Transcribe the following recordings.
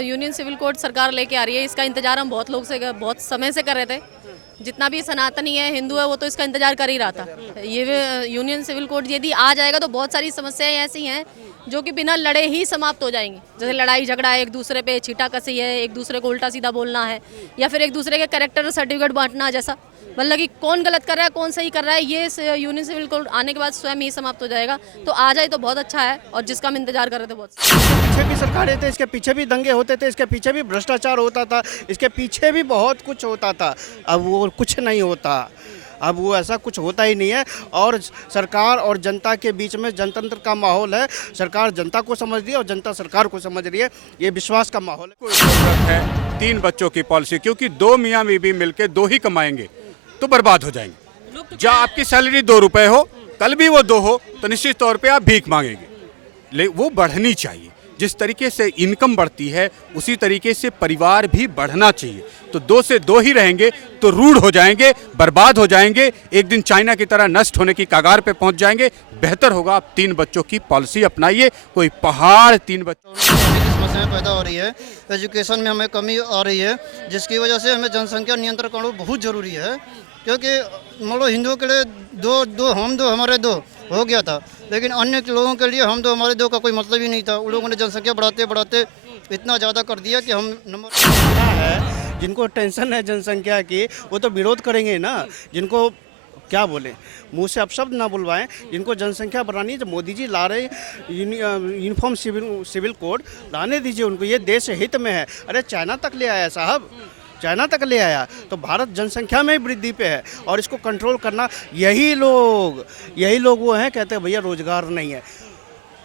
Union civil code सरकार लेके आ रही है, इसका इंतजार हम बहुत समय से कर रहे थे। जितना भी सनातनी है, हिंदू है, वो तो इसका इंतजार कर ही रहा था। ये यूनियन सिविल कोड यदि आ जाएगा तो बहुत सारी समस्याएं ऐसी हैं जो कि बिना लड़े ही समाप्त हो जाएंगी। जैसे लड़ाई झगड़ा है, एक दूसरे पे छीटाकसी है, एक दूसरे को उल्टा सीधा बोलना है, या फिर एक दूसरे के कैरेक्टर सर्टिफिकेट बांटना, जैसा मतलब कि कौन गलत कर रहा है कौन सही कर रहा है, ये यूनियन सिविल कोड आने के बाद स्वयं ही समाप्त हो जाएगा। तो आ जाए तो बहुत अच्छा है, और जिसका हम इंतजार कर रहे थे बहुत। पीछे भी सरकारें थे, इसके पीछे भी दंगे होते थे, इसके पीछे भी भ्रष्टाचार होता था, इसके पीछे भी बहुत कुछ होता था। अब वो कुछ नहीं होता, अब वो ऐसा कुछ होता ही नहीं है। और सरकार और जनता के बीच में जनतंत्र का माहौल है। सरकार जनता को समझ रही है और जनता सरकार को समझ रही है। ये विश्वास का माहौल है। कोई जरूरत है 3 बच्चों की पॉलिसी, क्योंकि 2 मियाँ बीवी मिलके 2 ही कमाएंगे तो बर्बाद हो जाएंगे। जब आपकी सैलरी 2 रुपए हो, कल भी वो 2 हो, तो निश्चित तौर पे आप भीख मांगेंगे। लेकिन वो बढ़नी चाहिए। जिस तरीके से इनकम बढ़ती है उसी तरीके से परिवार भी बढ़ना चाहिए। तो 2 से 2 ही रहेंगे तो रूढ़ हो जाएंगे, बर्बाद हो जाएंगे, एक दिन चाइना की तरह नष्ट होने की कगार पे पहुंच जाएंगे। बेहतर होगा आप 3 बच्चों की पॉलिसी अपनाइए। कोई पहाड़ 3 बच्चों समस्याएं पैदा हो रही है, एजुकेशन में हमें कमी आ रही है, जिसकी वजह से हमें जनसंख्या नियंत्रण करना बहुत ज़रूरी है। क्योंकि मान लो हिंदुओं के लिए दो हमारे 2 हो गया था, लेकिन अन्य लोगों के लिए हम 2 हमारे 2 का कोई मतलब ही नहीं था। उन लोगों ने जनसंख्या बढ़ाते बढ़ाते इतना ज़्यादा कर दिया कि हम नंबर है। जिनको टेंशन है जनसंख्या की वो तो विरोध करेंगे ना। जिनको क्या बोले, मुंह से अपशब्द ना बुलवाएं। जिनको जनसंख्या बढ़ानी है, जब मोदी जी ला रहे यूनिफॉर्म सिविल कोड, लाने दीजिए उनको, ये देश हित में है। अरे चाइना तक ले आया साहब, चाइना तक ले आया। तो भारत जनसंख्या में वृद्धि पे है और इसको कंट्रोल करना यही लोग वो हैं, कहते हैं भैया रोजगार नहीं है।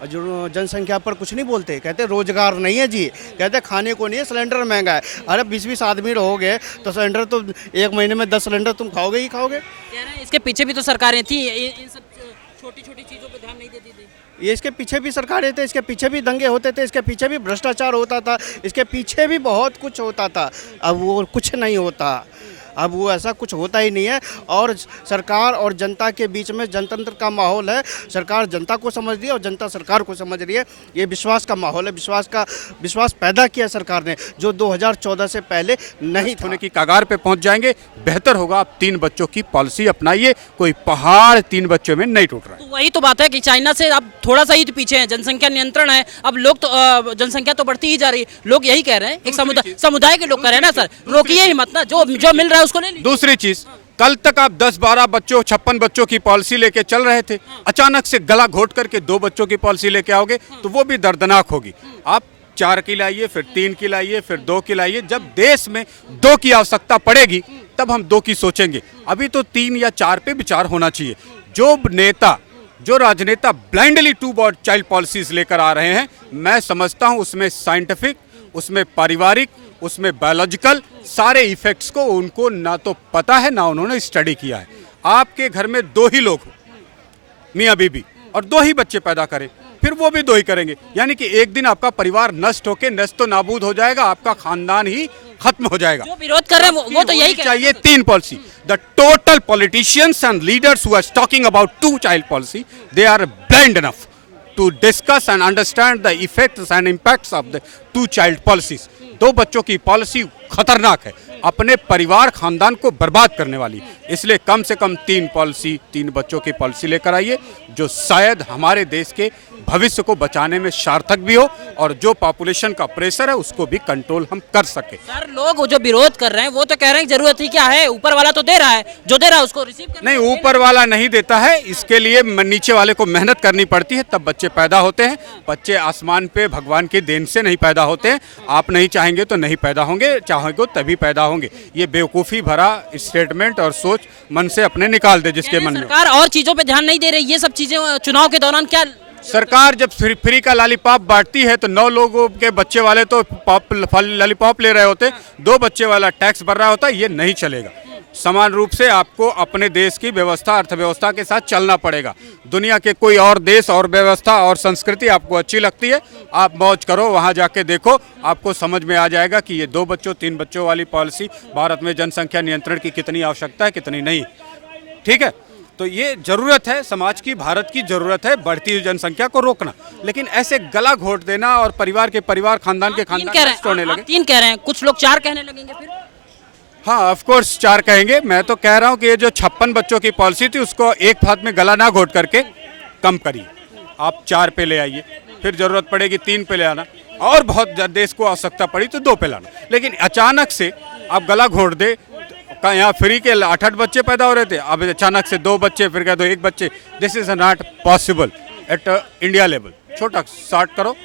जो जनसंख्या पर कुछ नहीं बोलते, कहते रोजगार नहीं है जी, कहते खाने को नहीं है, सिलेंडर महंगा है। अरे 20-20 आदमी रहोगे तो सिलेंडर तो एक महीने में 10 सिलेंडर तुम खाओगे ही खाओगे। कह रहे हैं इसके पीछे भी तो सरकारें थी, इन सब छोटी छोटी चीज़ों पे ध्यान नहीं देती थी। ये इसके पीछे भी सरकारें थे, इसके पीछे भी दंगे होते थे, इसके पीछे भी भ्रष्टाचार होता था, इसके पीछे भी बहुत कुछ होता था। अब वो कुछ नहीं होता, अब वो ऐसा कुछ होता ही नहीं है। और सरकार और जनता के बीच में जनतंत्र का माहौल है। सरकार जनता को समझ रही है और जनता सरकार को समझ रही है। ये विश्वास का माहौल है। विश्वास पैदा किया सरकार ने, जो 2014 से पहले नहीं होने की कगार पे पहुंच जाएंगे। बेहतर होगा आप 3 बच्चों की पॉलिसी अपनाइए। कोई पहाड़ 3 बच्चों में नहीं टूट रहा है। तो वही तो बात है कि चाइना से अब थोड़ा सा ही पीछे है, जनसंख्या नियंत्रण है। अब लोग तो जनसंख्या तो बढ़ती ही जा रही है। लोग यही कह रहे हैं, एक समुदाय के लोग कह रहे हैं ना सर, रोकिए ही मत ना, जो मिल रहा है उसको ले लीजिए। दूसरी चीज, कल तक आप 10-12 बच्चों 56 बच्चों की पॉलिसी लेके चल रहे थे, अचानक से गला घोट करके 2 बच्चों की पॉलिसी लेके आओगे तो वो भी दर्दनाक होगी। आप 4 की लाइए, फिर 3 की लाइए, फिर 2 की लाइए। जब देश में 2 की आवश्यकता पड़ेगी तब हम 2 की सोचेंगे। अभी तो 3 या 4 पे विचार होना चाहिए। जो राजनेता ब्लाइंडली 2 चाइल्ड पॉलिसीज लेकर आ रहे हैं, मैं समझता हूं उसमें साइंटिफिक, उसमें पारिवारिक, उसमें बायोलॉजिकल सारे इफेक्ट्स को उनको ना तो पता है ना उन्होंने स्टडी किया है। आपके घर में 2 ही लोग हो, मियाँ बीबी, और 2 ही बच्चे पैदा करें, फिर वो भी 2 ही करेंगे, यानी कि एक दिन आपका परिवार नष्ट होके नष्ट नाबूद हो जाएगा, आपका खानदान ही खत्म हो जाएगा। जो विरोध कर रहे हैं वो तो यही चाहिए 3 policy. The total politicians and leaders who are talking about 2 child policy, they are blind enough to discuss and understand the effects and impacts of the 2 child policies. 2 बच्चों की पॉलिसी खतरनाक है, अपने परिवार खानदान को बर्बाद करने वाली। इसलिए कम से कम 3 बच्चों की पॉलिसी लेकर आइए, जो शायद हमारे देश के भविष्य को बचाने में सार्थक भी हो और जो पॉपुलेशन का प्रेशर है उसको भी कंट्रोल हम कर सके। सर लोग जो विरोध कर रहे हैं वो तो कह रहे हैं जरूरत ही क्या है, ऊपर वाला तो दे रहा है, जो दे रहा है उसको रिसीव करना। नहीं, ऊपर वाला नहीं देता है, इसके लिए नीचे वाले को मेहनत करनी पड़ती है, तब बच्चे पैदा होते हैं। बच्चे आसमान पे भगवान की देन से नहीं पैदा होते हैं। आप नहीं चाहेंगे तो नहीं पैदा होंगे, चाहेंगे तभी पैदा होंगे। ये बेवकूफ़ी भरा स्टेटमेंट और सोच मन से अपने निकाल दे जिसके मन में। सरकार और चीजों पे ध्यान नहीं दे रही, ये सब चीजें चुनाव के दौरान क्या सरकार जब फ्री का लॉलीपॉप बांटती है तो 9 लोगों के बच्चे वाले तो लॉलीपॉप ले रहे होते, 2 बच्चे वाला टैक्स भर रहा होता। ये नहीं चलेगा। समान रूप से आपको अपने देश की व्यवस्था, अर्थव्यवस्था के साथ चलना पड़ेगा। दुनिया के कोई और देश और व्यवस्था और संस्कृति आपको अच्छी लगती है, आप मौज करो, वहाँ जाके देखो, आपको समझ में आ जाएगा कि ये 2 बच्चों 3 बच्चों वाली पॉलिसी भारत में जनसंख्या नियंत्रण की कितनी आवश्यकता है, कितनी नहीं। ठीक है, तो ये जरूरत है, समाज की, भारत की जरूरत है बढ़ती हुई जनसंख्या को रोकना। लेकिन ऐसे गला घोट देना और परिवार के परिवार, खानदान के तीन खानदान कह रहे नष्ट होने हैं, लगे। आप 3 कह रहे हैं, कुछ लोग 4 कहने लगेंगे फिर। हाँ, ऑफ कोर्स 4 कहेंगे। मैं तो कह रहा हूँ कि ये जो 56 बच्चों की पॉलिसी थी उसको एक हाथ में गला ना घोट करके कम करिए। आप 4 पे ले आइए, फिर जरूरत पड़ेगी 3 पे ले आना, और बहुत देश को आवश्यकता पड़ी तो 2 पे लाना। लेकिन अचानक से आप गला घोट दे, यहाँ फ्री के 8-8 बच्चे पैदा हो रहे थे, अब अचानक से 2 बच्चे, फिर कह दो 1 बच्चे। This is not possible at India level. छोटा स्टार्ट करो,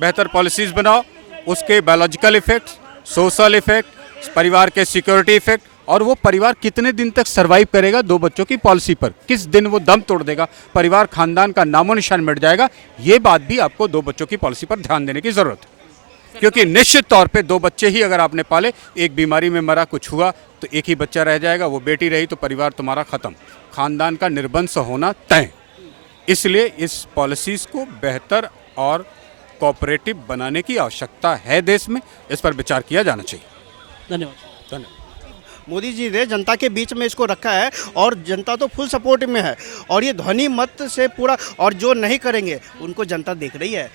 बेहतर पॉलिसीज बनाओ, उसके बायोलॉजिकल इफेक्ट, सोशल इफेक्ट, परिवार के सिक्योरिटी इफेक्ट, और वो परिवार कितने दिन तक सरवाइव करेगा 2 बच्चों की पॉलिसी पर, किस दिन वो दम तोड़ देगा, परिवार खानदान का नामो निशान मिट जाएगा। ये बात भी आपको 2 बच्चों की पॉलिसी पर ध्यान देने की जरूरत है। क्योंकि निश्चित तौर पे 2 बच्चे ही अगर आपने पाले, एक बीमारी में मरा, कुछ हुआ तो एक ही बच्चा रह जाएगा, वो बेटी रही तो परिवार तुम्हारा खत्म, खानदान का निर्वंश होना तय। इसलिए इस पॉलिसीज को बेहतर और कोऑपरेटिव बनाने की आवश्यकता है देश में, इस पर विचार किया जाना चाहिए। धन्यवाद। धन्यवाद। मोदी जी ने जनता के बीच में इसको रखा है और जनता तो फुल सपोर्ट में है, और ये ध्वनि मत से पूरा, और जो नहीं करेंगे उनको जनता देख रही है,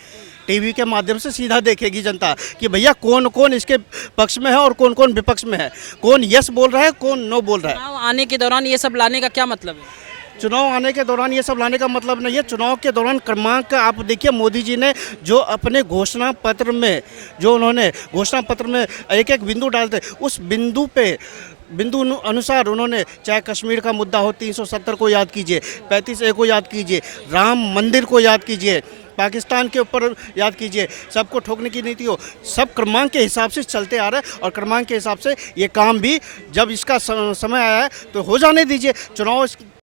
टीवी के माध्यम से सीधा देखेगी जनता कि भैया कौन कौन इसके पक्ष में है और कौन कौन विपक्ष में है, कौन यस बोल रहा है, कौन नो बोल रहा है। चुनाव आने के दौरान ये सब लाने का क्या मतलब है? चुनाव आने के दौरान ये सब लाने का मतलब नहीं है। चुनाव के दौरान क्रमांक आप देखिए, मोदी जी ने जो अपने घोषणा पत्र में, जो उन्होंने घोषणा पत्र में एक एक बिंदु डालते, उस बिंदु अनुसार उन्होंने, चाहे कश्मीर का मुद्दा हो, 370 को याद कीजिए, 35A को याद कीजिए, राम मंदिर को याद कीजिए, पाकिस्तान के ऊपर याद कीजिए, सबको ठोकने की नीति हो, सब क्रमांक के हिसाब से चलते आ रहा है, और क्रमांक के हिसाब से ये काम भी जब इसका समय आया है तो हो जाने दीजिए। चुनाव